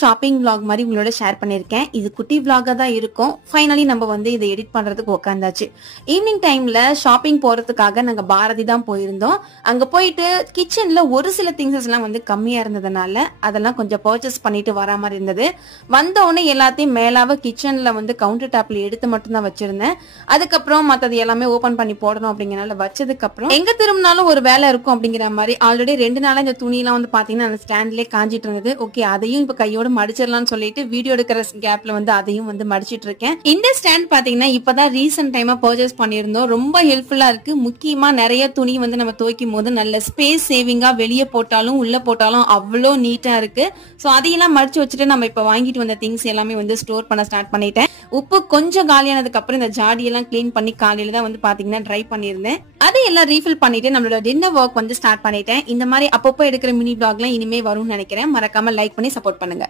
Shopping vlog மாதிரி உங்களோட share பண்ணிருக்கேன். இது குட்டி vlog-ஆ தான் இருக்கும். ஃபைனலி நம்ம வந்து இதை எடிட் பண்றதுக்கு உட்காந்தாச்சு. ஈவினிங் டைம்ல ஷாப்பிங் போறதுக்காக நாங்க பாரதி தான் போயிருந்தோம். அங்க போயிட்டு கிச்சன்ல ஒரு சில திங்ஸஸ் எல்லாம் வந்து கம்மியா இருந்ததுனால அதெல்லாம் கொஞ்சம் பர்ச்சேஸ் பண்ணிட்டு வர மாதிரி இருந்தது. வந்த உடனே எல்லாத்தையும் மேலாவ கிச்சன்ல வந்து கவுண்டர் டாப்ல எடுத்து மட்டும் தான் வச்சிருந்தேன். அதுக்கப்புறம் மத்தது எல்லாமே ஓபன் பண்ணி போடணும் அப்படிங்கறனால வச்சதுக்கு அப்புறம் எங்க திரும்பினாலும் ஒரு வேலை இருக்கும் அப்படிங்கிற மாதிரி ஆல்ரெடி 2 நாளா இந்த துணி எல்லாம் வந்து பாத்தீங்கன்னா அந்த ஸ்டாண்ட்லயே காஞ்சிட்டு இருந்தது. ஓகே, அதையும் இப்ப கையோட மடிச்சிடலாம்னு சொல்லிட்டு வீடியோ எடுக்கிற கேப்ல வந்து அதையும் வந்து மடிச்சிட்டு இருக்கேன். இந்த ஸ்டாண்ட் பாத்தீங்கன்னா இப்பதான் ரீசென்ட் டைமா பர்ச்சேஸ் பண்ணிருந்தோம். ரொம்ப ஹெல்ப்ஃபுல்லா இருக்கு. முக்கியமா நிறைய துணி வந்து நம்ம துவைக்கும் போது நல்ல ஸ்பேஸ் சேவிங்கா வெளியே போட்டாலும் உள்ள போட்டாலும் அவ்வளோ நீட்டா இருக்கு. சோ அதையெல்லாம் மடிச்சு வச்சுட்டு நம்ம இப்ப வாங்கிட்டு வந்த திங்ஸ் எல்லாமே வந்து ஸ்டோர் பண்ண ஸ்டார்ட் பண்ணிட்டேன். உப்பு கொஞ்சம் காலியானதுக்கு அப்புறம் இந்த ஜாடி எல்லாம் கிளீன் பண்ணி காலையில தான் வந்து பாத்தீங்கன்னா ட்ரை பண்ணிருந்தேன். அதையெல்லாம் ரீஃபில் பண்ணிட்டு நம்மளோட டின்னர் ஒர்க் வந்து ஸ்டார்ட் பண்ணிட்டேன். இந்த மாதிரி அப்பப்போ எடுக்கிற மினி vlog எல்லாம் இனிமே வரும்னு நினைக்கிறேன். மறக்காம லைக் பண்ணி சப்போர்ட் பண்ணுங்க.